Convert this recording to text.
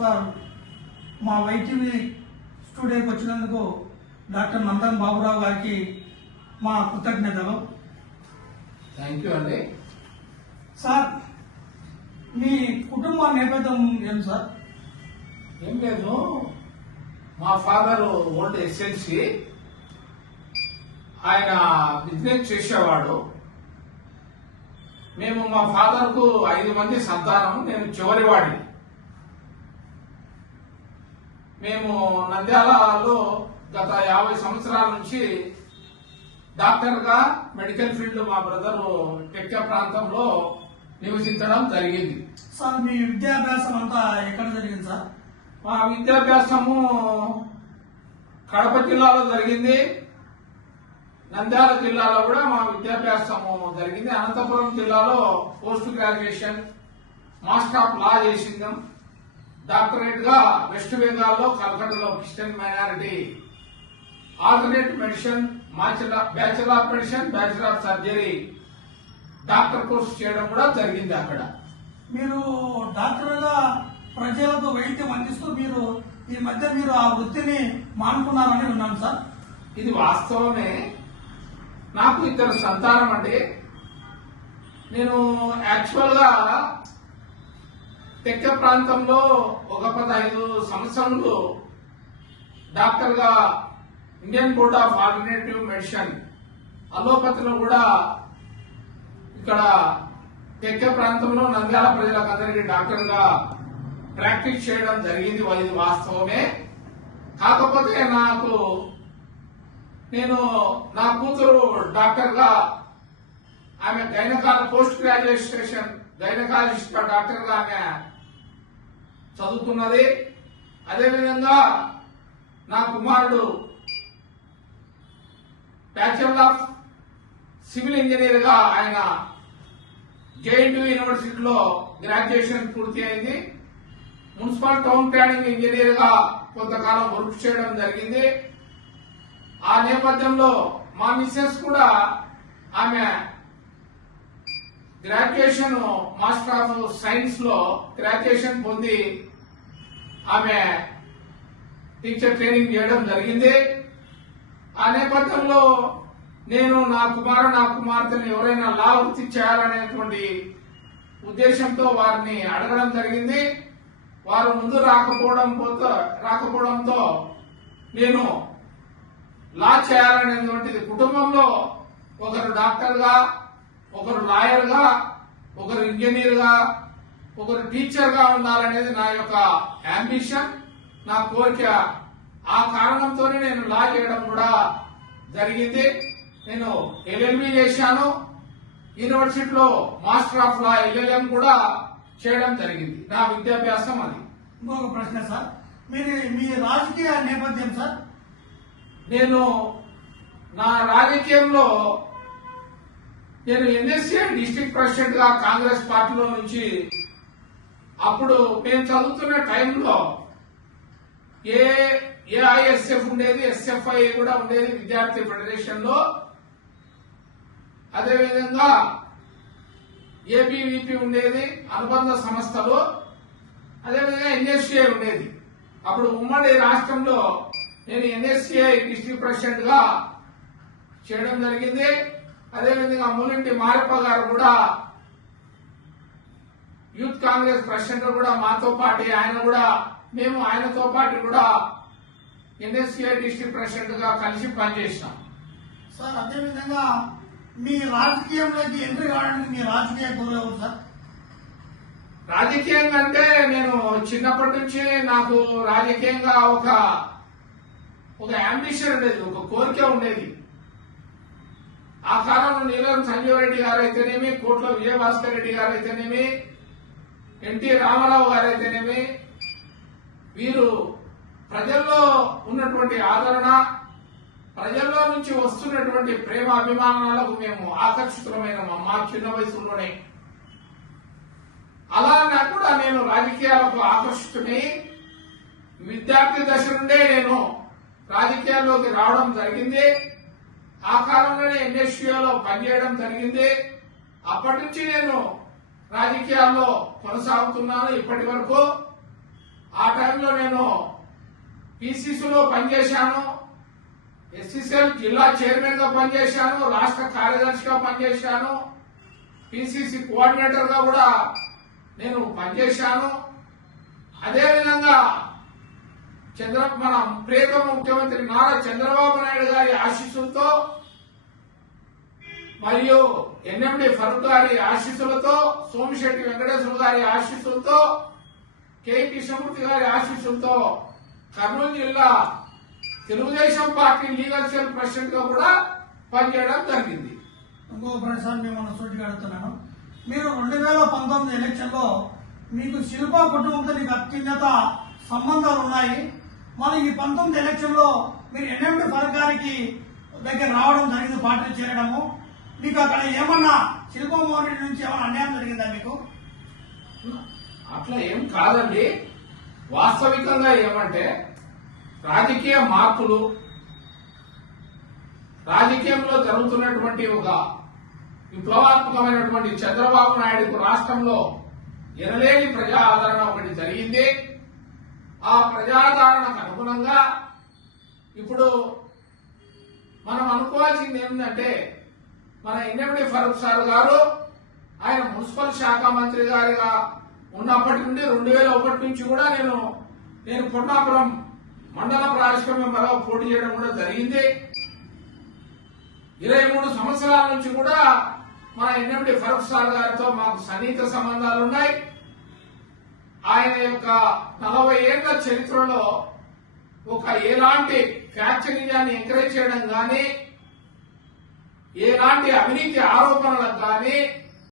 Sir మా YTV స్టూడియోకి వచ్చినందుకు డాక్టర్ నందన్ బాబురావు గారికి మా కృతజ్ఞతలు. థ్యాంక్ యూ అండి. సార్ మీ కుటుంబ నేపథ్యం ఏం సార్? ఏం లేదు, మా ఫాదర్ ఓల్డ్ ఎస్ఎల్సి, ఆయన బిజినెస్ చేసేవాడు. మేము మా ఫాదర్ కు 5 మంది సంతానం, నేను చివరివాడిని. మేము నంద్యాలలో గత 50 సంవత్సరాల నుంచి డాక్టర్ గా మెడికల్ ఫీల్డ్ మా బ్రదర్ టెక్క ప్రాంతంలో నివసించడం జరిగింది. సార్ మీ విద్యాభ్యాసం అంతా ఎక్కడ జరిగింది సార్? మా విద్యాభ్యాసము కడప జిల్లాలో జరిగింది, నంద్యాల జిల్లాలో కూడా మా విద్యాభ్యాసము జరిగింది. అనంతపురం జిల్లాలో post graduation, master of law చేసిందాం. డాక్టరేట్ గా వెస్ట్ బెంగాల్లో కలకత్తాలో Christian minority alternate medicine, bachelor of medicine, bachelor of surgery doctor course చేయడం కూడా జరిగింది. అక్కడ మీరు డాక్టర్ గా ప్రజలకు వైద్యం అందిస్తూ మీరు ఈ మధ్య మీరు ఆ వృత్తిని మానుకున్నారని విన్నాను సార్. ఇది వాస్తవమే. నాకు 2 సంతానం అండి. నేను యాక్చువల్ గా తెక్క ప్రాంతంలో ఒక 15 సంవత్సరాలు డాక్టర్ గా Indian board of alternative medicine అలోపతిలో కూడా ఇక్కడ తెక్క ప్రాంతంలో నంద్యాల ప్రజలకు అందరికీ డాక్టర్ గా ప్రాక్టీస్ చేయడం జరిగింది. ఇది వాస్తవమే. కాకపోతే నేను నా కూతురు డాక్టర్ గా, ఆమె పోస్ట్ గ్రాడ్యుయేషన్ గైనకాలజిస్ట్ గా డాక్టర్ గా ఆమె చదువుకున్నది. అదేవిధంగా నా కుమారుడు బ్యాచిలర్ ఆఫ్ సివిల్ ఇంజనీర్ గా ఆయన జేఎన్టీయూ యూనివర్సిటీలో గ్రాడ్యుయేషన్ పూర్తి అయింది. మున్సిపల్ టౌన్ ప్లానింగ్ ఇంజనీర్ గా కొంతకాలం వర్క్ చేయడం జరిగింది. ఆ నేపథ్యంలో మా మిస్సెస్ కూడా ఆమె గ్రాడ్యుయేషన్ మాస్టర్ ఆఫ్ సైన్స్ లో గ్రాడ్యుయేషన్ పొంది ఆమె టీచర్ ట్రైనింగ్ చేయడం జరిగింది. ఆ నేపథ్యంలో నేను నా కుమార్తెను ఎవరైనా లా వృత్తి చేయాలనేటువంటి ఉద్దేశంతో వారిని అడగడం జరిగింది. వారు ముందు రాకపోవడంతో నేను లా చేయాలనేటువంటిది, కుటుంబంలో ఒకరు డాక్టర్ గా, ఒకరు లాయర్ గా, ఒకరు ఇంజనీర్ గా, ఒకరు టీచర్ గా ఉండాలనేది నా యొక్క అంబిషన్, నా కోరిక. ఆ కారణంతోనే నేను లా చేయడం కూడా జరిగింది. నేను LLB చేశాను. యూనివర్సిటీలో మాస్టర్ ఆఫ్ లా LLM కూడా చేయడం జరిగింది. నా విద్యాభ్యాసం అది. ఇంకొక ప్రశ్న సార్, మీ రాజకీయ నేపథ్యం సార్? నేను నా రాజకీయంలో నేను NSCI డిస్ట్రిక్ట్ ప్రెసిడెంట్ గా కాంగ్రెస్ పార్టీలో నుంచి, అప్పుడు మేము చదువుతున్న టైంలో AISF ఉండేది, SFI కూడా ఉండేది విద్యార్థి ఫెడరేషన్ లో. అదేవిధంగా ABVP ఉండేది అనుబంధ సంస్థలు. అదేవిధంగా NSCI ఉండేది. అప్పుడు ఉమ్మడి రాష్ట్రంలో నేను NSCI డిస్ట్రిక్ట్ ప్రెసిడెంట్ గా చేయడం జరిగింది. అదేవిధంగా మునింటి మారప్ప గారు కూడా యూత్ కాంగ్రెస్ ప్రెసిడెంట్ కూడా మాతో పాటు మేము ఆయనతో పాటు కూడా NSCI డిస్ట్రిక్ట్ ప్రెసిడెంట్ గా కలిసి పనిచేసినాం. సార్ అదేవిధంగా మీ రాజకీయంలోకి ఎంట్రీ కావడానికి మీ రాజకీయ గురువు ఎవరు సార్? రాజకీయంగా అంటే నేను చిన్నప్పటి నుంచి నాకు రాజకీయంగా ఒక అంబిషన్ ఉండేది, ఒక కోరిక ఉండేది. ఆ కాలంలో నీలం సంజీవ్ రెడ్డి గారు అయితేనేమి, కోట్ల విజయభాస్కర్ రెడ్డి గారు అయితేనేమి, NT రామారావు గారు అయితేనేమి, వీరు ప్రజల్లో ఉన్నటువంటి ఆదరణ, ప్రజల్లో నుంచి వస్తున్నటువంటి ప్రేమ అభిమానాలకు మేము ఆకర్షితులమైన మా చిన్న వయసులోనే. అలా కూడా నేను రాజకీయాలకు ఆకర్షితుని విద్యార్థి దశ నుండే నేను రాజకీయాల్లోకి రావడం జరిగింది. ఆ కాలంలోనే NSCIలో పనిచేయడం జరిగింది. అప్పటి నుంచి నేను రాజకీయాల్లో కొనసాగుతున్నాను ఇప్పటి వరకు. ఆ టైంలో నేను పిసిసిలో పనిచేశాను, ఎస్సీసీఎల్ జిల్లా చైర్మన్ గా పనిచేశాను, రాష్ట్ర కార్యదర్శిగా పనిచేశాను, పిసిసి కోఆర్డినేటర్ గా కూడా నేను పనిచేశాను. అదేవిధంగా మన ప్రియతమ ముఖ్యమంత్రి నారా చంద్రబాబు నాయుడు గారి ఆశీస్సులతో మరియు ఎన్ఎండి ఫరూక్ గారి ఆశీస్సులతో, సోమిశెట్టి వెంకటేశ్వర గారి ఆశీస్సులతో, కె కృష్ణమూర్తి గారి ఆశీస్సులతో కర్నూలు జిల్లా Telugu Desam party legal cell president గా కూడా పనిచేయడం జరిగింది. ఇంకో ప్రశ్న మిమ్మల్ని సూటిగా అడుగుతున్నాను. మీరు 2019 ఎలక్షన్ లో మీకు శిల్ప కుటుంబంతో నీకు అత్యున్నత సంబంధాలు ఉన్నాయి. మరి ఈ 19 ఎలక్షన్ లో మీరు ఎన్ఎండి ఫరూక్ గారికి దగ్గర రావడం జరిగింది, పార్టీ చేరడము. మీకు అక్కడ ఏమన్నా శిల్పమోహన్ రెడ్డి నుంచి ఏమన్నా అన్యాయం జరిగిందా మీకు? అట్లా ఏం కాదండి. వాస్తవికంగా ఏమంటే రాజకీయ మార్పులు, రాజకీయంలో జరుగుతున్నటువంటి ఒక విప్లవాత్మకమైనటువంటి చంద్రబాబు నాయుడుకు రాష్ట్రంలో ఎనలేని ప్రజా ఆదరణ ఒకటి జరిగింది. ఆ ప్రజాదరణకు అనుగుణంగా ఇప్పుడు మనం అనుకోవాల్సింది ఏంటంటే, మన ఎన్ఎండి ఫరూక్ సార్ గారు ఆయన మున్సిపల్ శాఖ మంత్రి గారిగా ఉన్నప్పటి నుండి 2001 నుంచి కూడా నేను కొండాపురం మండల ప్రాదేశిక మెంబర్గా పోటీ చేయడం కూడా జరిగింది. 23 సంవత్సరాల నుంచి కూడా మన ఎన్ఎండి ఫరూక్ సార్ గారితో మాకు సన్నిహిత సంబంధాలు ఉన్నాయి. ఆయన యొక్క 40 ఏళ్ల చరిత్రలో ఒక ఎలాంటి ఫ్యాక్చరీయాన్ని ఎంకరేజ్ చేయడం గాని, ఎలాంటి అవినీతి ఆరోపణలకు గాని